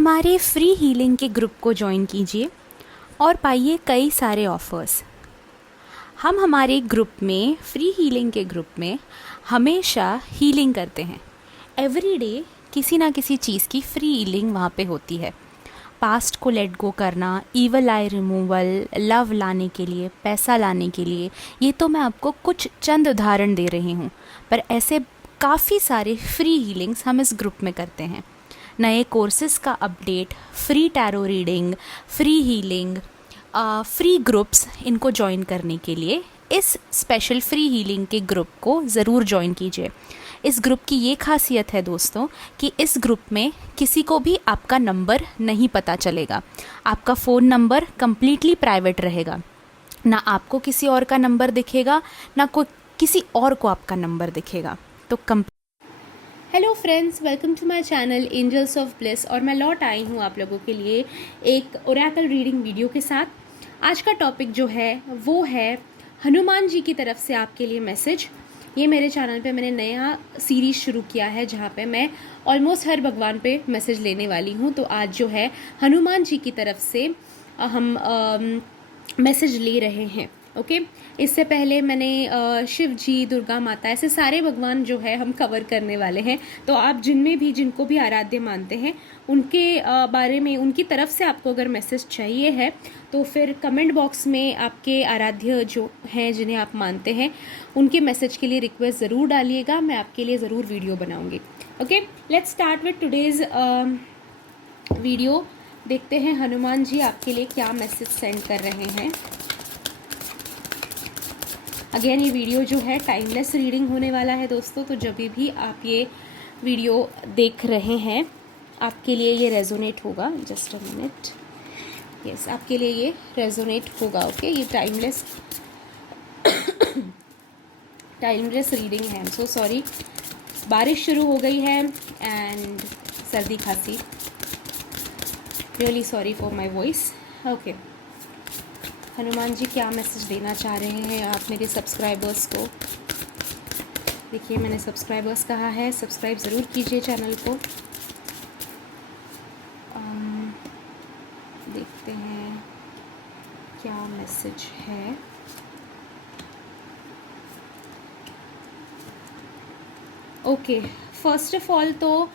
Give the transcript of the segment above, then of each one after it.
हमारे free healing के group को ज्वाइन कीजिए और पाइए कई सारे ऑफ़र्स। हम हमारे ग्रुप में, फ्री हीलिंग के ग्रुप में, हमेशा हीलिंग करते हैं। एवरी डे किसी ना किसी चीज़ की फ्री हीलिंग वहाँ पे होती है। पास्ट को लेट गो करना, ईवल आई रिमूवल, लव लाने के लिए, पैसा लाने के लिए, ये तो मैं आपको कुछ चंद उदाहरण दे रही हूँ, पर ऐसे काफ़ी सारे फ्री हीलिंग्स हम इस ग्रुप में करते हैं। नए कोर्सेज़ का update, free tarot reading, free healing, free groups, इनको ज्वाइन करने के लिए इस स्पेशल फ्री हीलिंग के ग्रुप को ज़रूर ज्वाइन कीजिए। इस ग्रुप की ये खासियत है दोस्तों कि इस ग्रुप में किसी को भी आपका नंबर नहीं पता चलेगा। आपका फ़ोन नंबर कम्प्लीटली प्राइवेट रहेगा। ना आपको किसी और का नंबर दिखेगा, ना कोई किसी और को आपका नंबर दिखेगा। तो hello friends, welcome to my channel angels of bliss. और मैं लौट आई हूँ आप लोगों के लिए एक ओरेकल रीडिंग वीडियो के साथ। आज का टॉपिक जो है वो है हनुमान जी की तरफ से आपके लिए मैसेज। ये मेरे चैनल पे मैंने नया सीरीज़ शुरू किया है जहाँ पे मैं ऑलमोस्ट हर भगवान पे मैसेज लेने वाली हूँ। तो आज जो है हनुमान जी की तरफ से हम मैसेज ले रहे हैं। ओके, इससे पहले मैंने शिव जी, दुर्गा माता, ऐसे सारे भगवान जो है हम कवर करने वाले हैं। तो आप जिनको भी आराध्य मानते हैं उनके बारे में, उनकी तरफ से आपको अगर मैसेज चाहिए है तो फिर कमेंट बॉक्स में आपके आराध्य जो हैं, जिन्हें आप मानते हैं, उनके मैसेज के लिए रिक्वेस्ट ज़रूर डालिएगा। मैं आपके लिए ज़रूर वीडियो बनाऊँगी। Okay, let's start with today's video. देखते हैं हनुमान जी आपके लिए क्या मैसेज सेंड कर रहे हैं। अगेन ये वीडियो जो है टाइमलेस रीडिंग होने वाला है दोस्तों। तो जब भी आप ये वीडियो देख रहे हैं आपके लिए ये रेजोनेट होगा। जस्ट अ मिनट, यस, आपके लिए ये रेजोनेट होगा। ओके, ये टाइमलेस रीडिंग है। सो सॉरी, बारिश शुरू हो गई है एंड सर्दी खांसी, really sorry for my voice. Okay, Hanuman ji क्या मैसेज देना चाह रहे हैं आप मेरे सब्सक्राइबर्स को। देखिए, मैंने सब्सक्राइबर्स कहा है, सब्सक्राइब ज़रूर कीजिए चैनल को। देखते हैं क्या मैसेज है। ओके, फर्स्ट ऑफ ऑल तो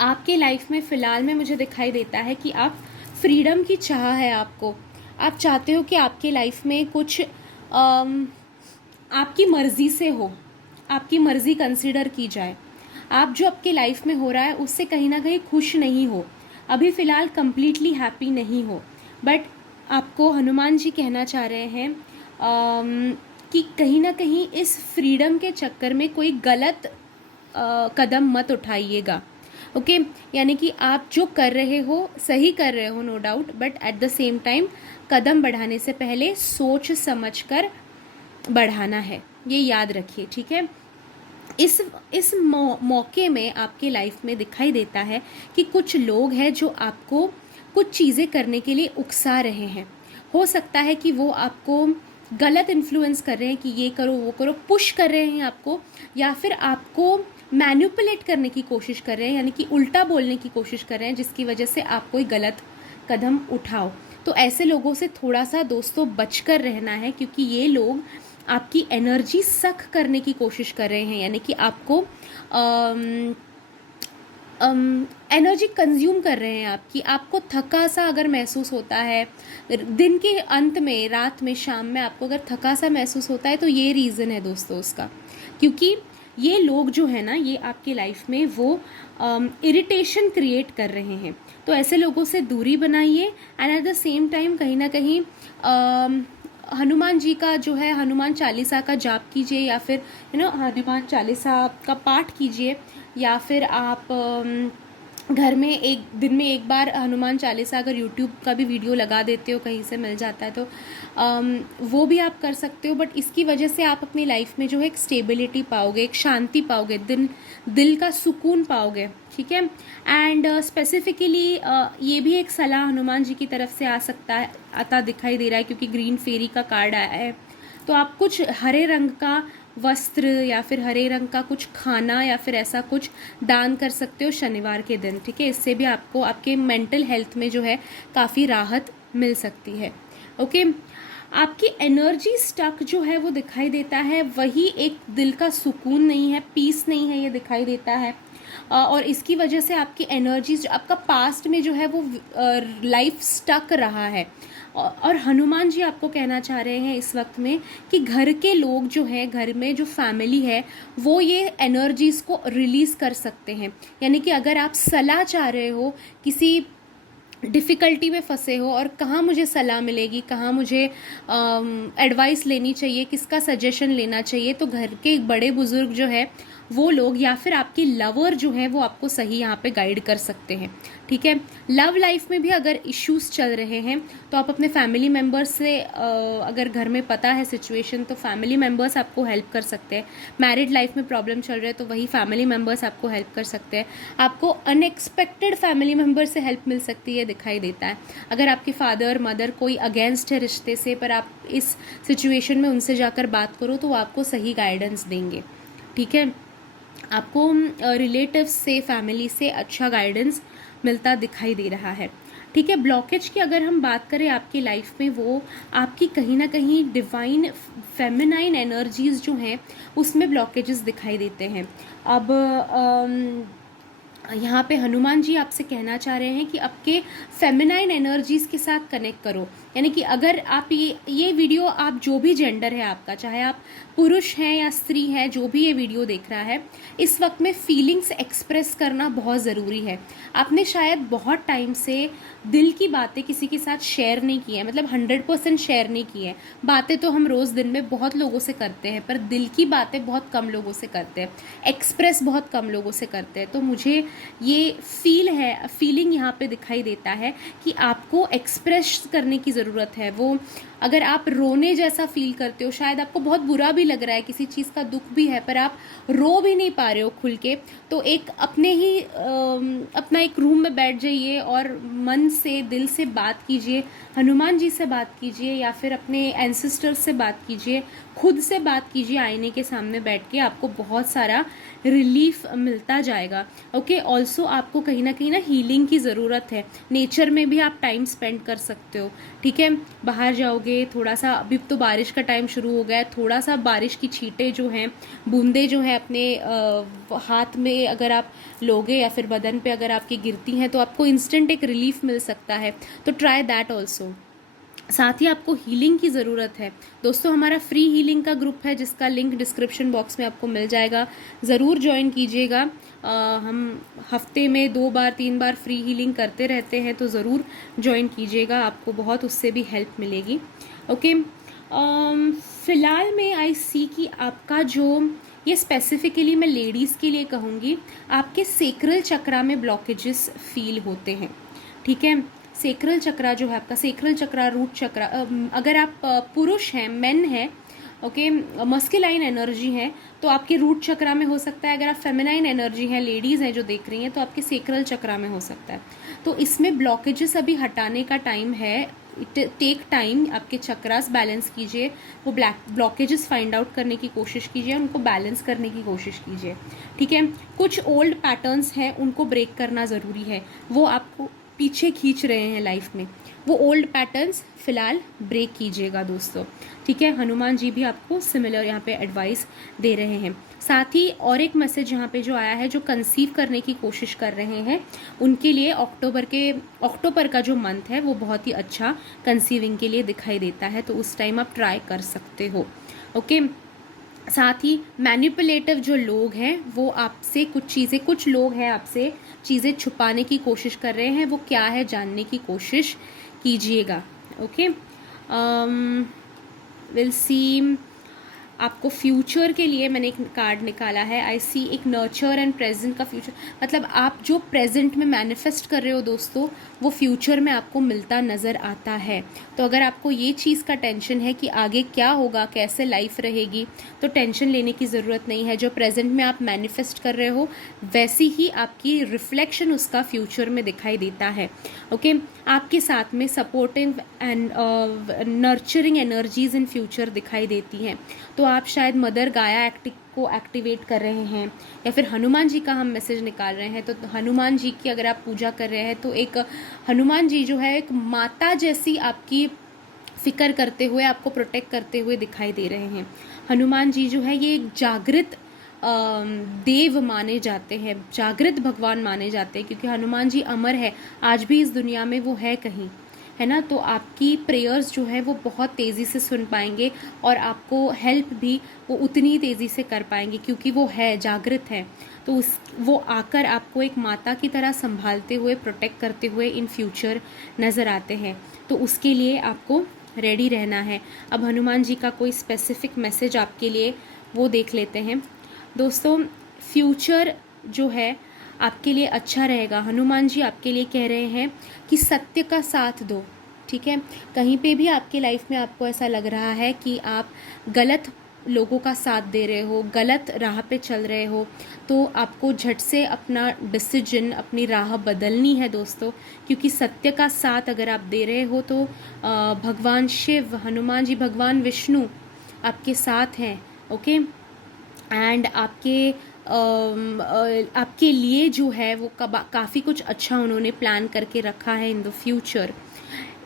आपके लाइफ में फ़िलहाल में मुझे दिखाई देता है कि आप फ्रीडम की चाह है आपको। आप चाहते हो कि आपके लाइफ में कुछ आपकी मर्ज़ी से हो, आपकी मर्ज़ी कंसिडर की जाए। आप जो आपके लाइफ में हो रहा है उससे कहीं ना कहीं खुश नहीं हो, अभी फ़िलहाल कम्प्लीटली हैप्पी नहीं हो। बट आपको हनुमान जी कहना चाह रहे हैं कि कहीं ना कहीं इस फ्रीडम के चक्कर में कोई गलत कदम मत उठाइएगा। ओके, यानी कि आप जो कर रहे हो सही कर रहे हो, no doubt, but at the same time कदम बढ़ाने से पहले सोच समझ कर बढ़ाना है, ये याद रखिए, ठीक है। इस मौके में आपके लाइफ में दिखाई देता है कि कुछ लोग हैं जो आपको कुछ चीज़ें करने के लिए उकसा रहे हैं। हो सकता है कि वो आपको गलत इन्फ्लुएंस कर रहे हैं कि ये करो वो करो, पुश कर रहे हैं आपको, या फिर आपको मैनिपुलेट करने की कोशिश कर रहे हैं, यानी कि उल्टा बोलने की कोशिश कर रहे हैं, जिसकी वजह से आप कोई गलत कदम उठाओ। तो ऐसे लोगों से थोड़ा सा दोस्तों बचकर रहना है, क्योंकि ये लोग आपकी एनर्जी सक करने की कोशिश कर रहे हैं, यानी कि आपको एनर्जी कंज्यूम कर रहे हैं आपकी। आपको थका सा अगर महसूस होता है दिन के अंत में, रात में, शाम में, आपको अगर थका सा महसूस होता है तो ये रीज़न है दोस्तों उसका, क्योंकि ये लोग जो है ना, ये आपकी लाइफ में वो इरिटेशन क्रिएट कर रहे हैं। तो ऐसे लोगों से दूरी बनाइए and eight the same time कहीं ना कहीं हनुमान जी का जो है हनुमान चालीसा का जाप कीजिए, या फिर हनुमान चालीसा का पाठ कीजिए, या फिर आप घर में एक दिन में एक बार हनुमान चालीसा, अगर यूट्यूब का भी वीडियो लगा देते हो, कहीं से मिल जाता है तो वो भी आप कर सकते हो। बट इसकी वजह से आप अपनी लाइफ में जो है एक स्टेबिलिटी पाओगे, एक शांति पाओगे, दिल का सुकून पाओगे, ठीक है। एंड स्पेसिफिकली ये भी एक सलाह हनुमान जी की तरफ से आता दिखाई दे रहा है, क्योंकि ग्रीन फेरी का कार्ड आया है। तो आप कुछ हरे रंग का वस्त्र या फिर हरे रंग का कुछ खाना या फिर ऐसा कुछ दान कर सकते हो शनिवार के दिन, ठीक है। इससे भी आपको आपके मेंटल हेल्थ में जो है काफ़ी राहत मिल सकती है। ओके, आपकी एनर्जी स्टक जो है वो दिखाई देता है, वही एक दिल का सुकून नहीं है, पीस नहीं है, ये दिखाई देता है। और इसकी वजह से आपकी एनर्जी, आपका पास्ट में जो है वो लाइफ स्टक रहा है। और हनुमान जी आपको कहना चाह रहे हैं इस वक्त में कि घर के लोग जो हैं, घर में जो फैमिली है, वो ये एनर्जीज़ को रिलीज़ कर सकते हैं। यानी कि अगर आप सलाह चाह रहे हो, किसी डिफ़िकल्टी में फंसे हो और कहाँ मुझे सलाह मिलेगी, कहाँ मुझे एडवाइस लेनी चाहिए, किसका सजेशन लेना चाहिए, तो घर के बड़े बुज़ुर्ग जो है वो लोग या फिर आपके लवर जो है वो आपको सही यहाँ पे गाइड कर सकते हैं, ठीक है। लव लाइफ में भी अगर इश्यूज चल रहे हैं तो आप अपने फैमिली मेम्बर्स से, अगर घर में पता है सिचुएशन, तो फैमिली मेम्बर्स आपको हेल्प कर सकते हैं। मैरिड लाइफ में प्रॉब्लम चल रहा है तो वही फैमिली मेम्बर्स आपको हेल्प कर सकते हैं। आपको अनएक्सपेक्टेड फैमिली मेम्बर से हेल्प मिल सकती है, दिखाई देता है। अगर आपके फादर मदर कोई अगेंस्ट है रिश्ते से, पर आप इस सिचुएशन में उनसे जाकर बात करो तो वो आपको सही गाइडेंस देंगे, ठीक है। आपको रिलेटिव्स से, फैमिली से अच्छा गाइडेंस मिलता दिखाई दे रहा है, ठीक है। ब्लॉकेज की अगर हम बात करें आपकी लाइफ में, वो आपकी कहीं ना कहीं डिवाइन फेमिनाइन एनर्जीज जो हैं उसमें ब्लॉकेजेस दिखाई देते हैं। अब यहाँ पे हनुमान जी आपसे कहना चाह रहे हैं कि आपके फेमिनाइन एनर्जीज़ के साथ कनेक्ट करो। यानी कि अगर आप ये वीडियो, आप जो भी जेंडर है आपका, चाहे आप पुरुष हैं या स्त्री हैं, जो भी ये वीडियो देख रहा है, इस वक्त में फीलिंग्स एक्सप्रेस करना बहुत ज़रूरी है। आपने शायद बहुत टाइम से दिल की बातें किसी के साथ शेयर नहीं की है, मतलब 100% शेयर नहीं की है। बातें तो हम रोज़ दिन में बहुत लोगों से करते हैं, पर दिल की बातें बहुत कम लोगों से करते हैं, एक्सप्रेस बहुत कम लोगों से करते हैं। तो मुझे ये फीलिंग यहाँ पे दिखाई देता है कि आपको एक्सप्रेस करने की ज़रूरत है। वो अगर आप रोने जैसा फील करते हो, शायद आपको बहुत बुरा भी लग रहा है, किसी चीज़ का दुख भी है, पर आप रो भी नहीं पा रहे हो खुल के, तो एक अपने ही अपना एक रूम में बैठ जाइए और मन से, दिल से बात कीजिए, हनुमान जी से बात कीजिए या फिर अपने एंसेस्टर्स से बात कीजिए, खुद से बात कीजिए आईने के सामने बैठ के, आपको बहुत सारा रिलीफ मिलता जाएगा। ओके, ऑल्सो आपको कहीं ना हीलिंग की ज़रूरत है। नेचर में भी आप टाइम स्पेंड कर सकते हो, ठीक है। बाहर जाओगे थोड़ा सा, अभी तो बारिश का टाइम शुरू हो गया है, थोड़ा सा बारिश की छींटे जो हैं, बूंदे जो हैं, अपने हाथ में अगर आप लोगे या फिर बदन पे अगर आपकी गिरती हैं तो आपको इंस्टेंट एक रिलीफ मिल सकता है। तो ट्राई दैट ऑल्सो। साथ ही आपको हीलिंग की ज़रूरत है दोस्तों। हमारा फ्री हीलिंग का ग्रुप है जिसका लिंक डिस्क्रिप्शन बॉक्स में आपको मिल जाएगा, ज़रूर ज्वाइन कीजिएगा। हम हफ्ते में 2 बार 3 बार फ्री हीलिंग करते रहते हैं, तो ज़रूर ज्वाइन कीजिएगा, आपको बहुत उससे भी हेल्प मिलेगी। ओके, फ़िलहाल में आई सी कि आपका जो, ये स्पेसिफिकली मैं लेडीज़ के लिए कहूँगी, आपके सेक्रल चक्रा में ब्लॉकेजेस फील होते हैं, ठीक है। सेक्रल चक्रा जो है आपका, सेक्रल चक्रा, रूट चक्रा, अगर आप पुरुष हैं, मेन हैं, ओके, मस्कुलाइन एनर्जी है तो आपके रूट चक्रा में हो सकता है। अगर आप फेमिनाइन एनर्जी है, लेडीज़ हैं जो देख रही हैं, तो आपके सेक्रल चक्रा में हो सकता है। तो इसमें ब्लॉकेजेस अभी हटाने का टाइम है। टेक टाइम, आपके चक्रास बैलेंस कीजिए, वो ब्लॉकेजेस फाइंड आउट करने की कोशिश कीजिए, उनको बैलेंस करने की कोशिश कीजिए, ठीक है। कुछ ओल्ड पैटर्न्स हैं, उनको ब्रेक करना ज़रूरी है, वो आपको पीछे खींच रहे हैं लाइफ में, वो ओल्ड पैटर्न्स फ़िलहाल ब्रेक कीजिएगा दोस्तों, ठीक है। हनुमान जी भी आपको सिमिलर यहाँ पे एडवाइस दे रहे हैं। साथ ही और एक मैसेज यहाँ पे जो आया है, जो कंसीव करने की कोशिश कर रहे हैं उनके लिए अक्टूबर का जो मंथ है वो बहुत ही अच्छा कंसीविंग के लिए दिखाई देता है, तो उस टाइम आप ट्राई कर सकते हो। ओके, साथ ही मैनिपुलेटिव जो लोग हैं वो आपसे कुछ लोग हैं आपसे चीज़ें छुपाने की कोशिश कर रहे हैं, वो क्या है जानने की कोशिश कीजिएगा। Okay, will see. आपको फ्यूचर के लिए मैंने एक कार्ड निकाला है, आई सी एक नर्चर एंड प्रेजेंट का फ्यूचर, मतलब आप जो प्रेजेंट में मैनिफेस्ट कर रहे हो दोस्तों, वो फ्यूचर में आपको मिलता नज़र आता है। तो अगर आपको ये चीज़ का टेंशन है कि आगे क्या होगा, कैसे लाइफ रहेगी, तो टेंशन लेने की ज़रूरत नहीं है। जो प्रेजेंट में आप मैनिफेस्ट कर रहे हो वैसी ही आपकी रिफ्लेक्शन उसका फ्यूचर में दिखाई देता है। ओके, आपके साथ में supportive and nurturing energies in future दिखाई देती हैं। तो आप शायद मदर गाया को एक्टिवेट कर रहे हैं, या फिर हनुमान जी का हम मैसेज निकाल रहे हैं। तो हनुमान जी की अगर आप पूजा कर रहे हैं तो एक हनुमान जी जो है एक माता जैसी आपकी फिक्र करते हुए, आपको प्रोटेक्ट करते हुए दिखाई दे रहे हैं। हनुमान जी जो है ये एक जागृत देव माने जाते हैं, जागृत भगवान माने जाते हैं, क्योंकि हनुमान जी अमर है, आज भी इस दुनिया में वो है कहीं, है ना। तो आपकी प्रेयर्स जो है वो बहुत तेज़ी से सुन पाएंगे और आपको हेल्प भी वो उतनी तेज़ी से कर पाएंगे, क्योंकि वो है, जागृत है। तो वो आकर आपको एक माता की तरह संभालते हुए, प्रोटेक्ट करते हुए इन फ्यूचर नज़र आते हैं। तो उसके लिए आपको रेडी रहना है। अब हनुमान जी का कोई स्पेसिफिक मैसेज आपके लिए वो देख लेते हैं। दोस्तों, फ्यूचर जो है आपके लिए अच्छा रहेगा। हनुमान जी आपके लिए कह रहे हैं कि सत्य का साथ दो, ठीक है। कहीं पे भी आपके लाइफ में आपको ऐसा लग रहा है कि आप गलत लोगों का साथ दे रहे हो, गलत राह पे चल रहे हो, तो आपको झट से अपना डिसीजन, अपनी राह बदलनी है दोस्तों, क्योंकि सत्य का साथ अगर आप दे रहे हो तो भगवान शिव, हनुमान जी, भगवान विष्णु आपके साथ हैं, ओके। एंड आपके लिए जो है वो काफ़ी कुछ अच्छा उन्होंने प्लान करके रखा है इन द फ्यूचर।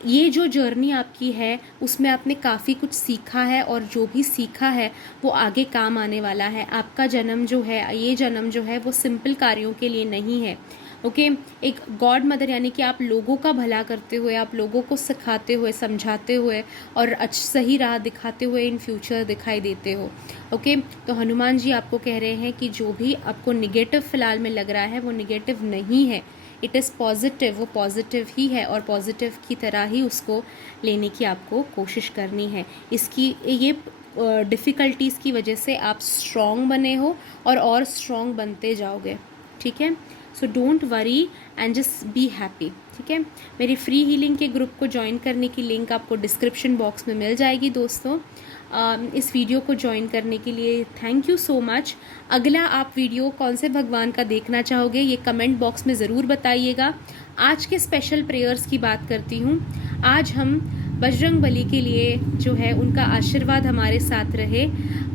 ये जो जर्नी आपकी है उसमें आपने काफ़ी कुछ सीखा है, और जो भी सीखा है वो आगे काम आने वाला है। आपका जन्म जो है, ये जन्म जो है वो सिंपल कार्यों के लिए नहीं है, ओके। एक गॉड मदर यानी कि आप लोगों का भला करते हुए, आप लोगों को सिखाते हुए, समझाते हुए और सही राह दिखाते हुए इन फ्यूचर दिखाई देते हो, ओके। तो हनुमान जी आपको कह रहे हैं कि जो भी आपको निगेटिव फ़िलहाल में लग रहा है वो निगेटिव नहीं है, इट इज़ पॉजिटिव, वो पॉजिटिव ही है, और पॉजिटिव की तरह ही उसको लेने की आपको कोशिश करनी है। ये डिफ़िकल्टीज़ की वजह से आप स्ट्रॉन्ग बने हो और स्ट्रॉन्ग बनते जाओगे, ठीक है। So don't worry and just be happy, ठीक है। मेरी फ्री हीलिंग के ग्रुप को ज्वाइन करने की लिंक आपको डिस्क्रिप्शन बॉक्स में मिल जाएगी दोस्तों। इस वीडियो को ज्वाइन करने के लिए थैंक यू सो मच। अगला आप वीडियो कौन से भगवान का देखना चाहोगे ये कमेंट बॉक्स में ज़रूर बताइएगा। आज के स्पेशल प्रेयर्स की बात करती हूँ। आज हम बजरंग बली के लिए जो है उनका आशीर्वाद हमारे साथ रहे,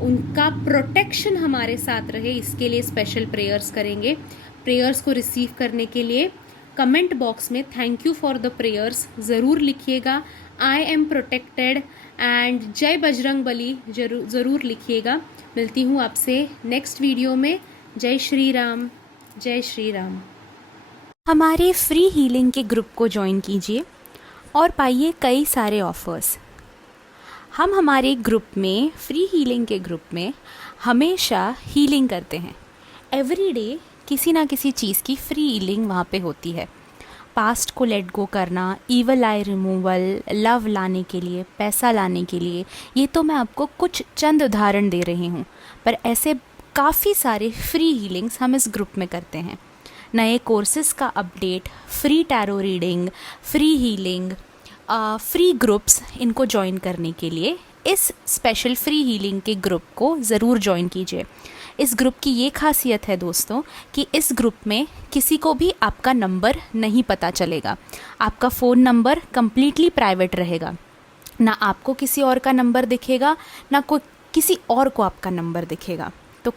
उनका प्रोटेक्शन हमारे साथ रहे, इसके लिए स्पेशल प्रेयर्स करेंगे। प्रेयर्स को रिसीव करने के लिए कमेंट बॉक्स में thank you for the prayers ज़रूर लिखिएगा। आई एम प्रोटेक्टेड एंड जय बजरंग बली ज़रूर लिखिएगा। मिलती हूँ आपसे नेक्स्ट वीडियो में। जय श्री राम, जय श्री राम। हमारे फ्री हीलिंग के ग्रुप को ज्वाइन कीजिए और पाइए कई सारे ऑफ़र्स। हम हमारे ग्रुप में, फ्री हीलिंग के ग्रुप में हमेशा हीलिंग करते हैं। एवरी डे किसी ना किसी चीज़ की फ्री हीलिंग वहाँ पे होती है। पास्ट को लेट गो करना, ईवल आई रिमूवल, लव लाने के लिए, पैसा लाने के लिए, ये तो मैं आपको कुछ चंद उदाहरण दे रही हूँ, पर ऐसे काफ़ी सारे फ्री हीलिंग्स हम इस ग्रुप में करते हैं। नए कोर्सेज़ का update, free tarot reading, free healing, free groups, इनको ज्वाइन करने के लिए इस स्पेशल फ्री हीलिंग के ग्रुप को ज़रूर ज्वाइन कीजिए। इस ग्रुप की ये खासियत है दोस्तों कि इस ग्रुप में किसी को भी आपका नंबर नहीं पता चलेगा। आपका फ़ोन नंबर कम्प्लीटली प्राइवेट रहेगा, ना आपको किसी और का नंबर दिखेगा, ना कोई किसी और को आपका नंबर दिखेगा। तो